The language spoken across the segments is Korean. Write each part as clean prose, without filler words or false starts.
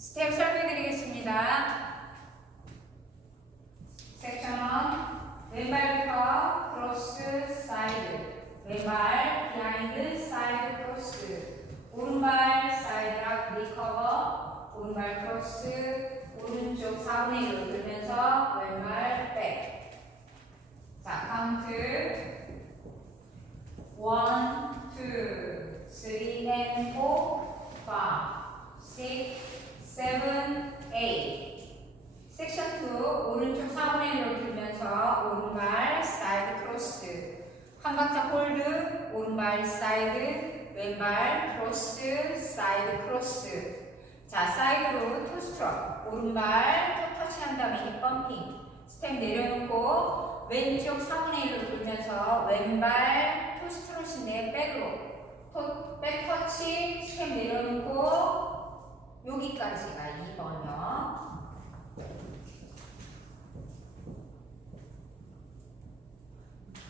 스텝 설명드리겠습니다. 섹션 1, 왼발부터 크로스 사이드, 왼발 비하인드 사이드 크로스, 오른발 사이드 락 리커버, 오른발 크로스, 오른쪽 4분의 1로 돌면서 왼발 백. 자, 카운트 1, 2, 3 and 4, 5, 6, 7, 8. 섹션 2, 오른쪽 4분의 1로 돌면서 오른발 사이드 크로스, 한 박자 홀드, 오른발 사이드, 왼발 크로스, 사이드 크로스. 자, 사이드로 투 스트럭, 오른발 또 터치한 다음에 힙 펌핑, 스텝 내려놓고 왼쪽 4분의 1로 돌면서 왼발 투 스트럭인데 백으로 백 터치, 스텝 내려놓고 여기까지가 2번이요.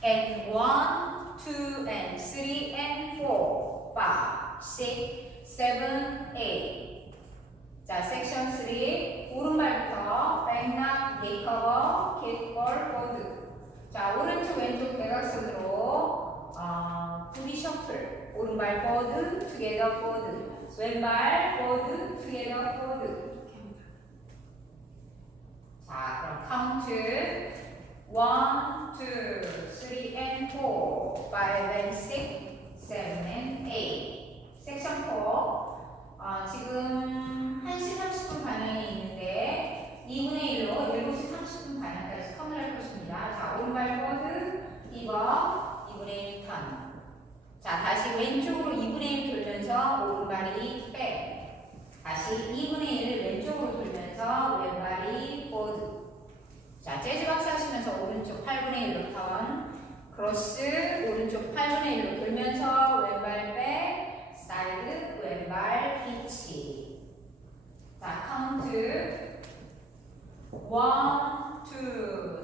And 1, 2, and 3, and 4, 5, 6, 7, 8. 자, 섹션 3. 오른발부터 백락, 리커버, 킥볼, 보드. 자, 오른쪽, 왼쪽 대각선으로 부디 셔플. 오른발 보드, 투게더 보드. 왼발 보드, 투게더 보드. 자, 그럼 카운트 1, 2, 3 and 4, 5 and 6, 7 and 8. 섹션 4. 지금 1시 30분 방향이 있는데 2분의 1로 7시 30분 방향까지 턴을 할 것입니다. 자, 오른발 보드 2번 2분의 1 턴. 자, 다시 왼쪽으로 2분의 1 돌면서 오른발이 백. 다시 2분의 1을 왼쪽으로 돌면서 왼발이 보드. 자, 재즈 박스 하시면서 오른쪽 8분의 1로 턴, 크로스, 오른쪽 8분의 1로 돌면서 왼발 백, 사이드, 왼발 피치. 자, 카운트 1, 2,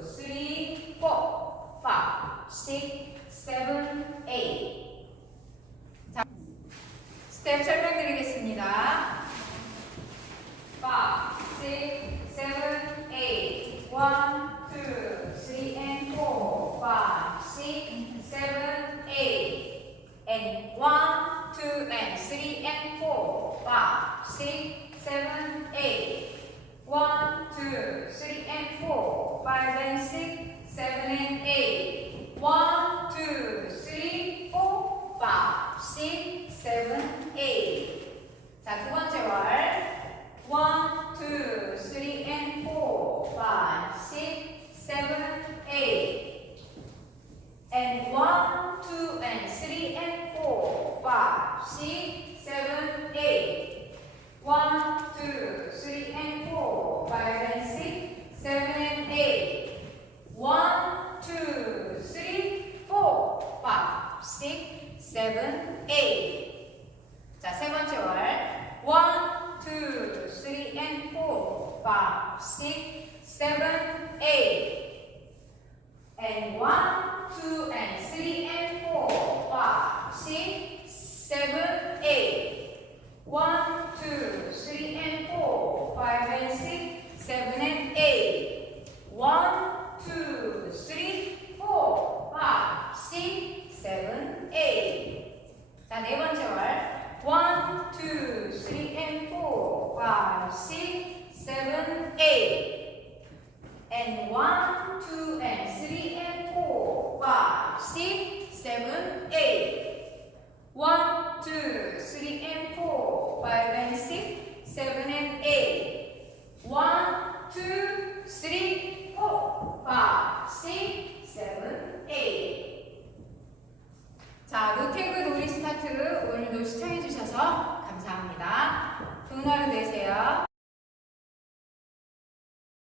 3, 4, 5, 6, 7, 8. 자, 스텝 설명드리겠습니다. 5, 6, 7, 8. 1, 2, 3 and 4, 5, 6, 7, 8. And 1, 2 and 3 and 4, 5, 6, 7, 8. 1, 2, 3 and 4, 5 and 6, 7 and 8. 1, 2, 3, 4, 5, 6, 7, 8. 자, 두 번째 월. 1, 2, 3 and 4, 5, 6, 7, 8. And 1, 2 and 3 and 4, 5, 6, 7, 8. 1, 2, 3 and 4, 5 and 6, 7 and 8. 1, 2, 3, 4, 5, 6, 7, 8. 자, 세 번째 월. 1, 2, 3 and 4, 5, 6, 7, 8. And 1, 2 and 3 and 4, 5, 6, 7, 8. 1, 2, 3 and 4, 5 and 6, 7 and 8. 1, 2, 3, 4, 5, 6, 7, 8. 자, 네 번째 월. 1, 2, 3 and 4, 5, 6, 7, 8. And 1, 2 and 3 and 4, 5, 6, 7, 8. 1, 2, 3 and 4, 5 and 6, 7 and 8. 1, 2, 3, 4, 5, 6, 7, 8. 자, 노태그 놀이 스타트 오늘도 시청해주셔서 감사합니다. 좋은 하루 되세요.